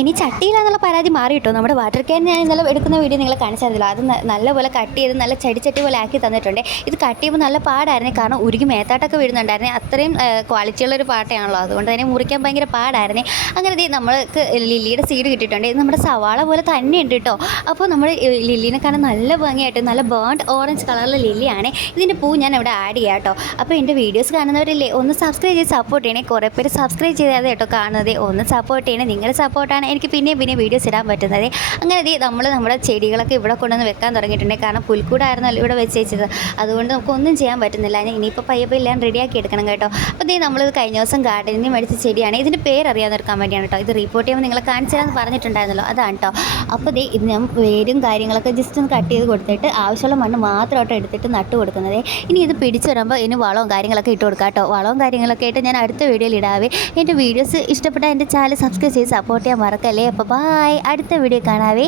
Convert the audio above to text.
ഇനി ചട്ടിയിലാന്നുള്ള പരാതി മാറി കിട്ടും. നമ്മുടെ വാട്ടർ ക്യാൻ ഞാൻ ഇന്നലെ എടുക്കുന്ന വീഡിയോ നിങ്ങളെ കാണിച്ചായിരുന്നല്ലോ. അത് നല്ലപോലെ കട്ട് ചെയ്ത് നല്ല ചട്ടി പോലെ ആക്കി തന്നിട്ടുണ്ട്. ഇത് കട്ട് ചെയ്യുമ്പോൾ നല്ല പാടായിരുന്നു, കാരണം ഉരുകി മേത്താട്ടൊക്കെ വീഴുന്നുണ്ടായിരുന്നു. അത്രയും ക്വാളിറ്റിയുള്ളൊരു പാട്ടയാണല്ലോ, അതുകൊണ്ട് തന്നെ മുറിക്കാൻ ഭയങ്കര പാടായിരുന്നു. അങ്ങനെ നമ്മൾക്ക് ലില്ലിയുടെ സീഡ് കിട്ടിയിട്ടുണ്ട്. ഇത് നമ്മുടെ സവാള പോലെ തന്നെ ഉണ്ട് കേട്ടോ. അപ്പോൾ നമ്മൾ ലില്ലിനെ കാണാൻ നല്ല ഭംഗിയായിട്ട് നല്ല ബേൺഡ് ഓറഞ്ച് കളറിലെ ലില്ലിയാണ്. ഇതിൻ്റെ പൂ ഞാൻ ഇവിടെ ആഡ് ചെയ്യാം കേട്ടോ. അപ്പോൾ എൻ്റെ വീഡിയോസ് കാണുന്നവരില്ലേ, ഒന്ന് സബ്സ്ക്രൈബ് ചെയ്ത് സപ്പോർട്ട് ചെയ്യണേ. കുറേ പേര് സബ്സ്ക്രൈബ് ചെയ്താൽ കേട്ടോ കാണുന്നത്. ഒന്ന് സപ്പോർട്ട് ചെയ്യണേ. നിങ്ങളുടെ സപ്പോർട്ടാണ് എനിക്ക് പിന്നെയും വീഡിയോസ് ഇടാൻ പറ്റുന്നത്. അങ്ങനെ നമ്മൾ നമ്മുടെ ചെടികളൊക്കെ ഇവിടെ കൊണ്ടുവന്ന് വെക്കാൻ തുടങ്ങിയിട്ടുണ്ട്. കാരണം പുൽക്കൂടായിരുന്നല്ലോ ഇവിടെ വെച്ചത്, അതുകൊണ്ട് നമുക്കൊന്നും ചെയ്യാൻ പറ്റുന്നില്ല. ഇനിയിപ്പോൾ പയ്യെ എല്ലാം റെഡിയാക്കി എടുക്കണം കേട്ടോ. അപ്പോൾ നമ്മളിത് കഴിഞ്ഞ ദിവസം ഗാർഡനിൽ നിന്ന് മേടിച്ച ചെടിയാണ്. ഇതിൻ്റെ പേരറിയാവുന്ന ഒരു കമൻറ്റാണ് കേട്ടോ. ഇത് റിപ്പോർട്ട് ചെയ്യുമ്പോൾ നിങ്ങളെ കാണിച്ചു തരാമെന്ന് പറഞ്ഞിട്ടുണ്ടായിരുന്നല്ലോ, അതാണ് കേട്ടോ. അപ്പോൾ ഇത് ഞാൻ വേരും കാര്യങ്ങളൊക്കെ ജസ്റ്റ് ഒന്ന് കട്ട് ചെയ്ത് കൊടുത്തിട്ട് ആവശ്യമുള്ള മണ്ണ് മാത്രമായിട്ട് എടുത്തിട്ട് നട്ട് കൊടുക്കുന്നത്. ഇനി ഇത് പിടിച്ചു വരുമ്പോൾ ഇനി വളവും കാര്യങ്ങളൊക്കെ ഇട്ട് കൊടുക്കാം കേട്ടോ. വളവും കാര്യങ്ങളൊക്കെ ആയിട്ട് ഞാൻ അടുത്ത വീഡിയോയിൽ ഇടാവേ. എൻ്റെ വീഡിയോസ് ഇഷ്ടപ്പെട്ടാൽ എൻ്റെ ചാനൽ സബ്സ്ക്രൈബ് ചെയ്ത് സപ്പോർട്ട് ചെയ്യാൻ മറക്കല്ലേ. അപ്പോൾ ബൈ, അടുത്ത വീഡിയോ കാണാവേ.